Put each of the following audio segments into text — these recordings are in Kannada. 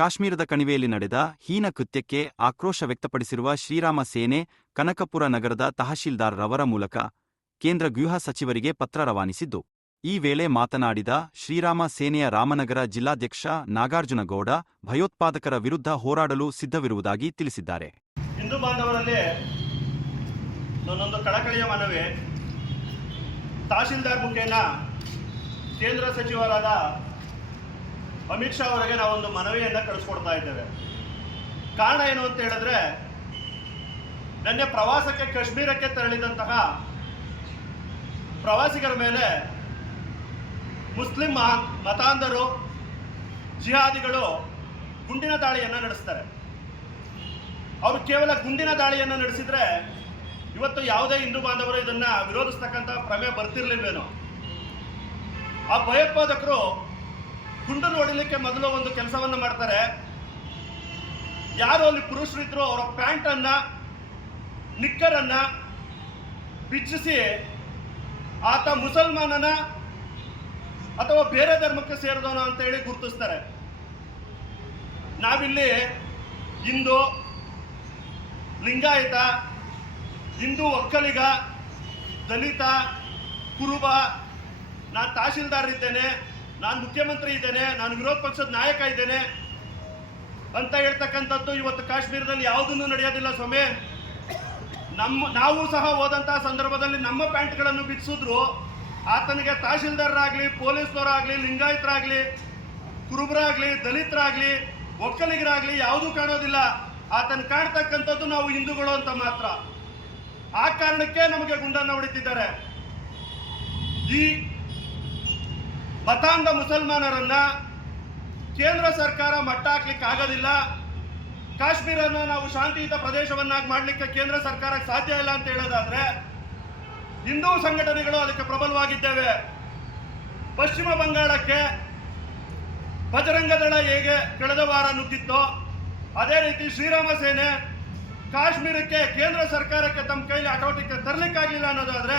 ಕಾಶ್ಮೀರದ ಕಣಿವೆಯಲ್ಲಿ ನಡೆದ ಹೀನ ಕೃತ್ಯಕ್ಕೆ ಆಕ್ರೋಶ ವ್ಯಕ್ತಪಡಿಸಿರುವ ಶ್ರೀರಾಮ ಸೇನೆ ಕನಕಪುರ ನಗರದ ತಹಶೀಲ್ದಾರ್ ರವರ ಮೂಲಕ ಕೇಂದ್ರ ಗೃಹ ಸಚಿವರಿಗೆ ಪತ್ರ ರವಾನಿಸಿದ್ದು, ಈ ವೇಳೆ ಮಾತನಾಡಿದ ಶ್ರೀರಾಮ ಸೇನೆಯ ರಾಮನಗರ ಜಿಲ್ಲಾಧ್ಯಕ್ಷ ನಾಗಾರ್ಜುನಗೌಡ, ಭಯೋತ್ಪಾದಕರ ವಿರುದ್ಧ ಹೋರಾಡಲು ಸಿದ್ಧವಿರುವುದಾಗಿ ತಿಳಿಸಿದ್ದಾರೆ. ಹಿಂದೂ ಬಾಂಧವರಲ್ಲಿ ನನ್ನೊಂದು ಕಳಕಳಿಯ ಮನವಿ. ತಹಶೀಲ್ದಾರ್ ಮುಖೇನ ಕೇಂದ್ರ ಸಚಿವರಾದ ಅಮಿತ್ ಶಾ ಅವರಿಗೆ ನಾವೊಂದು ಮನವಿಯನ್ನು ಕಳಿಸ್ಕೊಡ್ತಾ ಇದ್ದೇವೆ. ಕಾರಣ ಏನು ಅಂತ ಹೇಳಿದ್ರೆ, ನಿನ್ನೆ ಪ್ರವಾಸಕ್ಕೆ ಕಾಶ್ಮೀರಕ್ಕೆ ತೆರಳಿದಂತಹ ಪ್ರವಾಸಿಗರ ಮೇಲೆ ಮುಸ್ಲಿಂ ಮತಾಂಧರು, ಜಿಹಾದಿಗಳು ಗುಂಡಿನ ದಾಳಿಯನ್ನು ನಡೆಸ್ತಾರೆ. ಅವರು ಕೇವಲ ಗುಂಡಿನ ದಾಳಿಯನ್ನು ನಡೆಸಿದ್ರೆ ಇವತ್ತು ಯಾವುದೇ ಹಿಂದೂ ಬಾಂಧವರು ಇದನ್ನ ವಿರೋಧಿಸ್ತಕ್ಕಂಥ ಪ್ರಮೇಯ ಬರ್ತಿರ್ಲಿಲ್ವೇನೋ. ಆ ಭಯೋತ್ಪಾದಕರು ಗುಂಡು ನೋಡಲಿಕ್ಕೆ ಮೊದಲು ಒಂದು ಕೆಲಸವನ್ನು ಮಾಡ್ತಾರೆ. ಯಾರು ಅಲ್ಲಿ ಪುರುಷರಿದ್ರು ಅವರ ಪ್ಯಾಂಟನ್ನ, ನಿಕ್ಕರನ್ನ ಬಿಚ್ಚಿಸಿ ಆತ ಮುಸಲ್ಮಾನನ ಅಥವಾ ಬೇರೆ ಧರ್ಮಕ್ಕೆ ಸೇರಿದವನ ಅಂತ ಹೇಳಿ ಗುರುತಿಸ್ತಾರೆ. ನಾವಿಲ್ಲಿ ಹಿಂದೂ, ಲಿಂಗಾಯತ, ಹಿಂದೂ ಒಕ್ಕಲಿಗ, ದಲಿತ, ಕುರುಬ, ನಾನು ತಹಶೀಲ್ದಾರ್ ಇದ್ದೇನೆ, ನಾನು ಮುಖ್ಯಮಂತ್ರಿ ಇದ್ದೇನೆ, ನಾನು ವಿರೋಧ ಪಕ್ಷದ ನಾಯಕ ಇದ್ದೇನೆ ಅಂತ ಹೇಳ್ತಕ್ಕಂಥದ್ದು ಇವತ್ತು ಕಾಶ್ಮೀರದಲ್ಲಿ ಯಾವುದನ್ನು ನಡೆಯೋದಿಲ್ಲ ಸ್ವಾಮಿ. ನಾವು ಸಹ ಹೋದಂತಹ ಸಂದರ್ಭದಲ್ಲಿ ನಮ್ಮ ಪ್ಯಾಂಟ್ಗಳನ್ನು ಬಿಚ್ಚಿಸಿದ್ರು ಆತನಿಗೆ ತಹಶೀಲ್ದಾರರಾಗಲಿ, ಪೊಲೀಸ್ನವರಾಗಲಿ, ಲಿಂಗಾಯತರಾಗಲಿ, ಕುರುಬರಾಗಲಿ, ದಲಿತರಾಗಲಿ, ಒಕ್ಕಲಿಗರಾಗಲಿ ಯಾವುದೂ ಕಾಣೋದಿಲ್ಲ. ಆತನ ಕಾಣ್ತಕ್ಕಂಥದ್ದು ನಾವು ಹಿಂದೂಗಳು ಅಂತ ಮಾತ್ರ. ಆ ಕಾರಣಕ್ಕೆ ನಮಗೆ ಗುಂಡನ್ನು ಹೊಡಿತಿದ್ದಾರೆ. ಈ ಮತಾಂಧ ಮುಸಲ್ಮಾನರನ್ನ ಕೇಂದ್ರ ಸರ್ಕಾರ ಮಟ್ಟ ಹಾಕ್ಲಿಕ್ಕೆ ಆಗೋದಿಲ್ಲ. ಕಾಶ್ಮೀರನ ನಾವು ಶಾಂತಿಯುತ ಪ್ರದೇಶವನ್ನಾಗಿ ಮಾಡಲಿಕ್ಕೆ ಕೇಂದ್ರ ಸರ್ಕಾರಕ್ಕೆ ಸಾಧ್ಯ ಇಲ್ಲ ಅಂತ ಹೇಳೋದಾದ್ರೆ, ಹಿಂದೂ ಸಂಘಟನೆಗಳು ಅದಕ್ಕೆ ಪ್ರಬಲವಾಗಿದ್ದೇವೆ. ಪಶ್ಚಿಮ ಬಂಗಾಳಕ್ಕೆ ಬಜರಂಗ ದಳ ಹೇಗೆ ಕಳೆದ ವಾರ ನುಗ್ಗಿತ್ತೋ ಅದೇ ರೀತಿ ಶ್ರೀರಾಮ ಸೇನೆ ಕಾಶ್ಮೀರಕ್ಕೆ ಕೇಂದ್ರ ಸರ್ಕಾರಕ್ಕೆ ತಮ್ಮ ಕೈಲಿ ಹತೋಟಿಗೆ ತರಲಿಕ್ಕಾಗಲಿಲ್ಲ ಅನ್ನೋದಾದ್ರೆ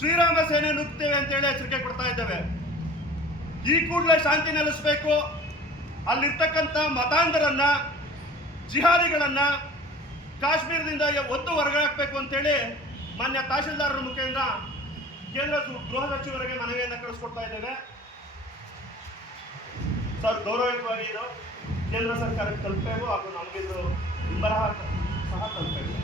ಶ್ರೀರಾಮ ಸೇನೆ ನುಗ್ತೇವೆ ಅಂತೇಳಿ ಎಚ್ಚರಿಕೆ ಕೊಡ್ತಾ ಇದ್ದೇವೆ. ಈ ಕೂಡಲೇ ಶಾಂತಿ ನೆಲೆಸಬೇಕು. ಅಲ್ಲಿರ್ತಕ್ಕಂಥ ಮತಾಂಧರನ್ನ, ಜಿಹಾದಿಗಳನ್ನ ಕಾಶ್ಮೀರದಿಂದ ಒದ್ದು ಹೊರಗೆ ಹಾಕಬೇಕು ಅಂತೇಳಿ ಮಾನ್ಯ ತಹಶೀಲ್ದಾರರ ಮುಖೇನ ಕೇಂದ್ರ ಗೃಹ ಸಚಿವರಿಗೆ ಮನವಿಯನ್ನು ಕಳಿಸ್ಕೊಡ್ತಾ ಇದ್ದೇವೆ. ಸರ್, ಗೌರವಯುತವಾಗಿ ಇದು ಕೇಂದ್ರ ಸರ್ಕಾರಕ್ಕೆ ತಲುಪಬೇಕು ಹಾಗೂ ನಮಗಿದು ಬರಹ ಸಹ ತಲುಪಬೇಕು.